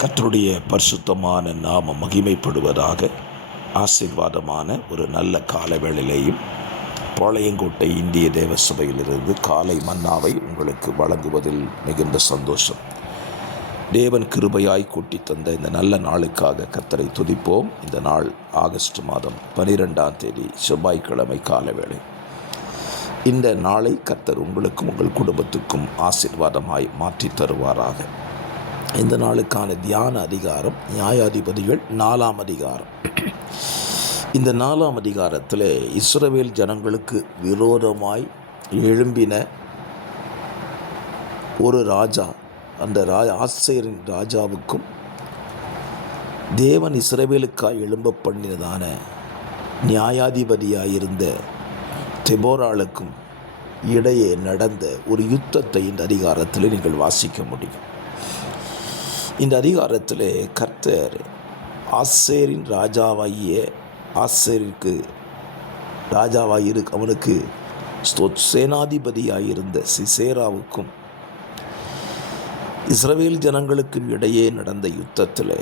கர்த்தருடைய பரிசுத்தமான நாமம் மகிமைப்படுவதாக. ஆசீர்வாதமான ஒரு நல்ல கால வேளையிலேயும் பாளையங்கோட்டை இந்திய தேவ சபையிலிருந்து காலை மன்னாவை உங்களுக்கு வழங்குவதில் மிகுந்த சந்தோஷம். தேவன் கிருபையாய் கூட்டி தந்த இந்த நல்ல நாளுக்காக கர்த்தரை துதிப்போம். இந்த நாள் ஆகஸ்ட் மாதம் 12ஆம் தேதி செவ்வாய்க்கிழமை கால வேளை. இந்த நாளை கர்த்தர் உங்களுக்கும் உங்கள் குடும்பத்துக்கும் ஆசீர்வாதமாய் மாற்றி தருவாராக. இந்த நாளுக்கான தியான அதிகாரம் நியாயாதிபதிகள் 4ஆம் அதிகாரம். இந்த 4ஆம் அதிகாரத்தில் இஸ்ரவேல் ஜனங்களுக்கு விரோதமாய் எழும்பின ஒரு ராஜா, அந்த ஆசேரின் ராஜாவுக்கும் தேவன் இஸ்ரவேலுக்காய் எழும்ப பண்ணினதான நியாயாதிபதியாயிருந்த தெபோராளுக்கும் இடையே நடந்த ஒரு யுத்தத்தை இந்த அதிகாரத்தில் நீங்கள் வாசிக்க முடியும். இந்த அதிகாரத்தில் கர்த்தர் ஆசேரின் ராஜாவாகிய ஆசேருக்கு அவனுக்கு சேனாதிபதியாயிருந்த சிசேராவுக்கும் இஸ்ரவேல் ஜனங்களுக்கும் இடையே நடந்த யுத்தத்தில்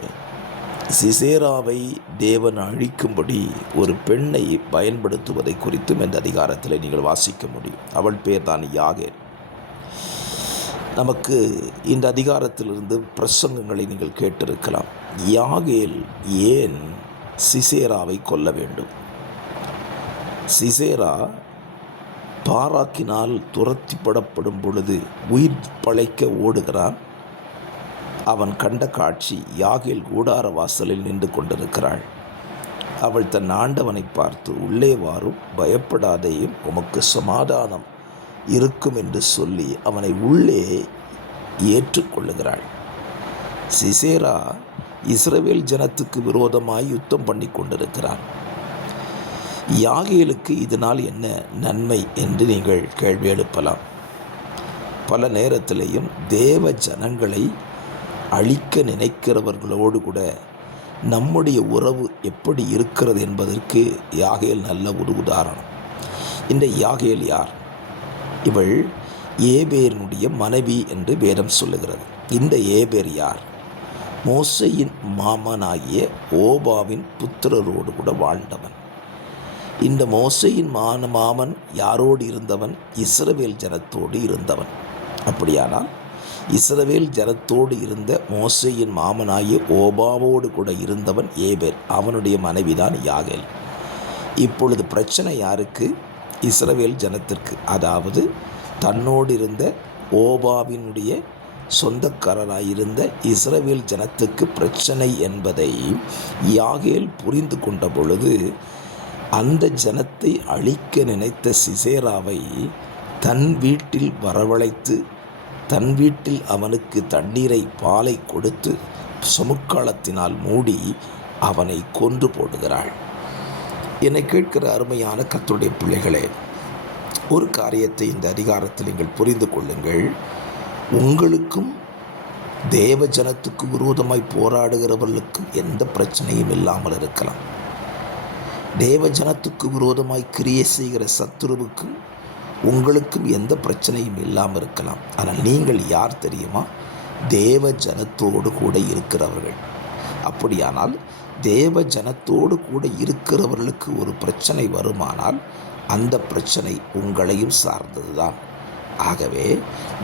சிசேராவை தேவன் அழிக்கும்படி ஒரு பெண்ணை பயன்படுத்துவதை குறித்தும் இந்த அதிகாரத்தில் நீங்கள் வாசிக்க முடியும். அவள் பேர் தான் யாகேல். நமக்கு இந்த அதிகாரத்திலிருந்து பிரசங்கங்களை நீங்கள் கேட்டிருக்கலாம். யாகேல் ஏன் சிசேராவை கொல்ல வேண்டும்? சிசேரா பாராக்கினால் துரத்திப்படப்படும் பொழுது உயிர் பழைக்க ஓடுகிறான். அவன் கண்ட காட்சி, யாகேல் கூடார வாசலில் நின்று கொண்டிருக்கிறாள். அவள் தன் ஆண்டவனை பார்த்து, உள்ளே வாரும், பயப்படாதேயும், உமக்கு சமாதானம் இருக்கும் என்று சொல்லி அவனை உள்ளே ஏற்றுக்கொள்ளுகிறாள். சிசேரா இஸ்ரவேல் ஜனத்துக்கு விரோதமாய் யுத்தம் பண்ணி கொண்டிருக்கிறான். யாகேலுக்கு இதனால் என்ன நன்மை என்று நீங்கள் கேள்வி எழுப்பலாம். பல நேரத்திலேயும் தேவ ஜனங்களை அழிக்க நினைக்கிறவர்களோடு கூட நம்முடைய உறவு எப்படி இருக்கிறது என்பதற்கு யாகேல் நல்ல ஒரு உதாரணம். இந்த யாகேல் யார்? இவள் ஏபேரினுடைய மனைவி என்று வேதம் சொல்லுகிறது. இந்த ஏபேர் யார்? மோசேயின் மாமனாகிய ஓபாவின் புத்திரரோடு கூட வாழ்ந்தவன். இந்த மோசேயின் மாமன் யாரோடு இருந்தவன்? இஸ்ரவேல் ஜனத்தோடு இருந்தவன். அப்படியானால் இஸ்ரவேல் ஜனத்தோடு இருந்த மோசேயின் மாமனாகிய ஓபாவோடு கூட இருந்தவன் ஏபேர். அவனுடைய மனைவிதான் யாகேல். இப்பொழுது பிரச்சனை யாருக்கு? இஸ்ரவேல் ஜனத்திற்கு. அதாவது தன்னோடு இருந்த ஓபாவினுடைய சொந்தக்காரராயிருந்த இஸ்ரவேல் ஜனத்துக்கு பிரச்சனை என்பதை யாகேல் புரிந்து கொண்ட பொழுது, அந்த ஜனத்தை அழிக்க நினைத்த சிசேராவை தன் வீட்டில் வரவழைத்து, தன் வீட்டில் அவனுக்கு தண்ணீரை பாலை கொடுத்து சமுக்காளத்தினால் மூடி அவனை கொன்று போடுகிறாள். என்னை கேட்கிற அருமையான கர்த்தருடைய பிள்ளைகளே, ஒரு காரியத்தை இந்த அதிகாரத்தில் நீங்கள் புரிந்து கொள்ளுங்கள். உங்களுக்கும் தேவ ஜனத்துக்கு விரோதமாய் போராடுகிறவர்களுக்கும் எந்த பிரச்சனையும் இல்லாமல் இருக்கலாம். தேவ ஜனத்துக்கு விரோதமாய் கிரியை செய்கிற சத்துருவுக்கும் உங்களுக்கும் எந்த பிரச்சனையும் இல்லாமல் இருக்கலாம். ஆனால் நீங்கள் யார் தெரியுமா? தேவ ஜனத்தோடு கூட இருக்கிறவர்கள். அப்படியானால் தேவ ஜனத்தோடு கூட இருக்கிறவர்களுக்கு ஒரு பிரச்சனை வருமானால் அந்த பிரச்சனை உங்களையும் சார்ந்தது தான். ஆகவே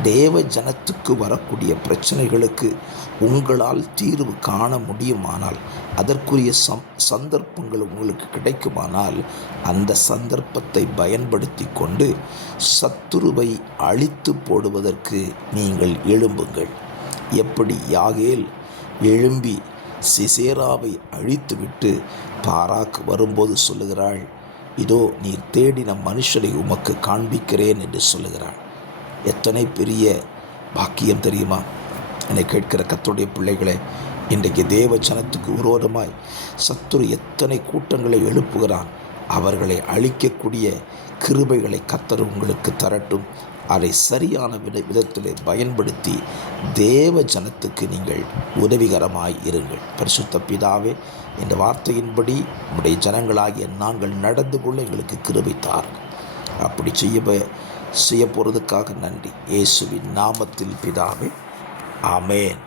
தேவ ஜனத்துக்கு வரக்கூடிய பிரச்சனைகளுக்கு உங்களால் தீர்வு காண முடியுமானால், அதற்குரிய சந்தர்ப்பங்கள் உங்களுக்கு கிடைக்குமானால், அந்த சந்தர்ப்பத்தை பயன்படுத்தி கொண்டு சத்துருவை அழித்து போடுவதற்கு நீங்கள் எழும்புங்கள். எப்படி யாகேல் எழும்பி சிசேராவை அழித்துவிட்டு பாராக் வரும்போது சொல்லுகிறாள், இதோ நீர் தேடின மனுஷரை உமக்கு காண்பிக்கிறேன் என்று சொல்லுகிறாள். எத்தனை பெரிய பாக்கியம் தெரியுமா? என்னை கேட்கிற கர்த்தருடைய பிள்ளைகளே, இன்றைக்கு தேவ ஜனத்துக்கு விரோதமாய் சத்துரு எத்தனை கூட்டங்களை எழுப்புகிறான். அவர்களை அழிக்கக்கூடிய கிருபைகளை கர்த்தர் உங்களுக்கு தரட்டும். அதை சரியான விதத்தில் பயன்படுத்தி தேவ ஜனத்துக்கு நீங்கள் உதவிகரமாய் இருங்கள். பரிசுத்த பிதாவே, இந்த வார்த்தையின்படி உம்முடைய ஜனங்களாகிய நாங்கள் நடந்து கொள்ள எங்களுக்கு கிருபை தாரும். அப்படி செய்ய போகிறதுக்காக நன்றி. இயேசுவின் நாமத்தில் பிதாவே, ஆமேன்.